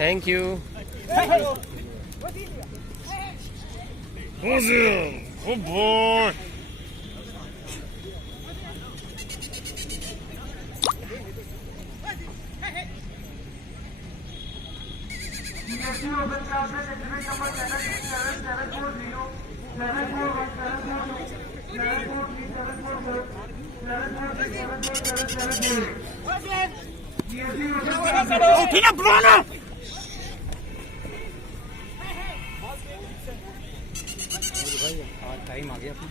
Thank you. Good boy. ठीक है पुराना टाइम आ गया अपना।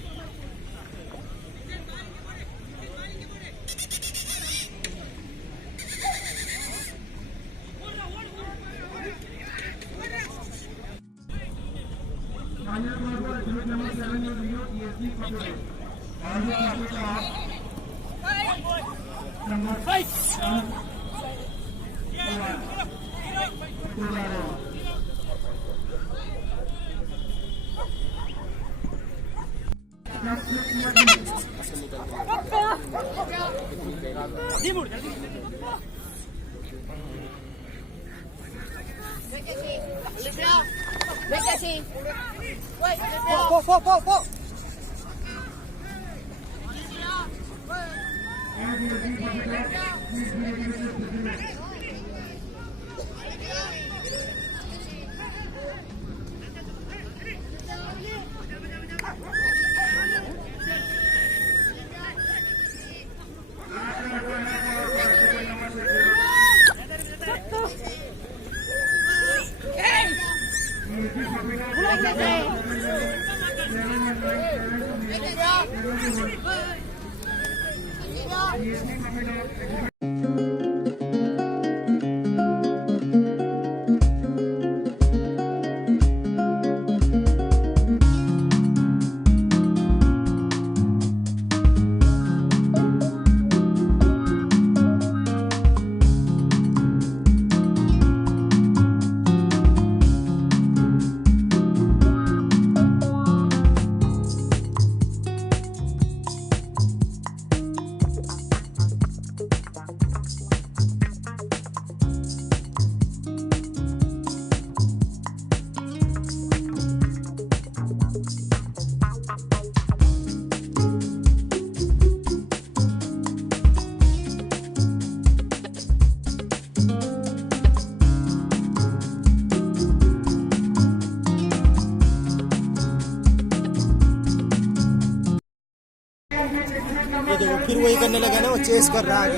फिर वही करने लगा ना, वो चेस कर रहा है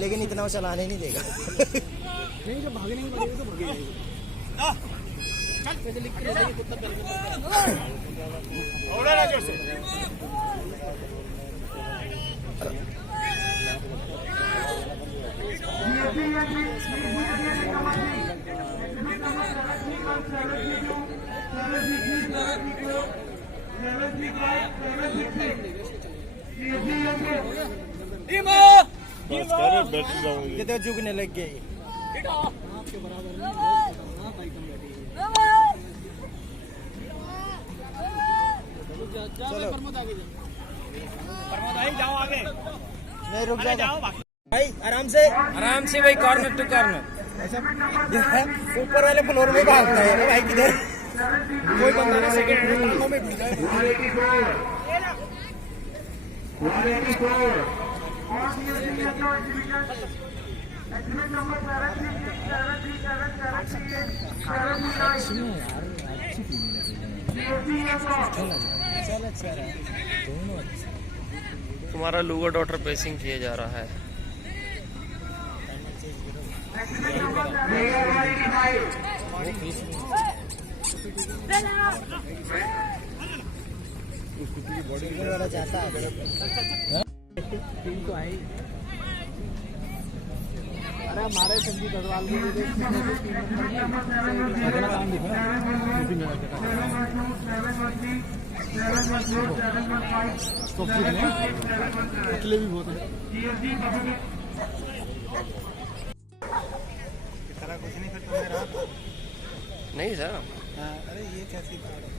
लेकिन इतना वो चलाने नहीं देगा। नहीं जब भागने नहीं पड़ेगा तो ये तो झुकने लग गए। चलो जाओ आगे, नहीं रुक जाओ भाई, आराम से भाई, कॉर्नर टू कॉर्नर। ऊपर वाले फ्लोर में भागता है भाई, किधर कोई बंदा ना सेकंड में भिड़ जाए। तुम्हारा लूगा डॉटर पेसिंग किया जा रहा है। वाला जाता है तो आई। अरे हमारे संजीव अग्रवाल को अकेले भी बहुत है। कुछ नहीं करता मेरा नहीं सर। अरे ये कैसी बात है?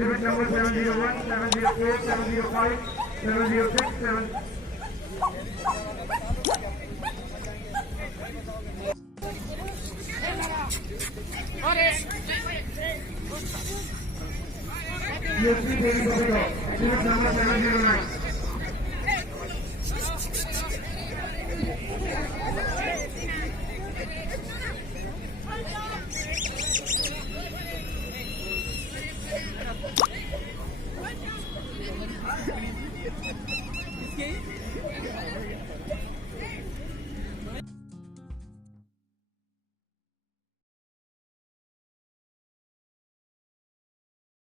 exhibit number 701, 708, 705, 706, 7... CSP Daily Hospital, exhibit number 709.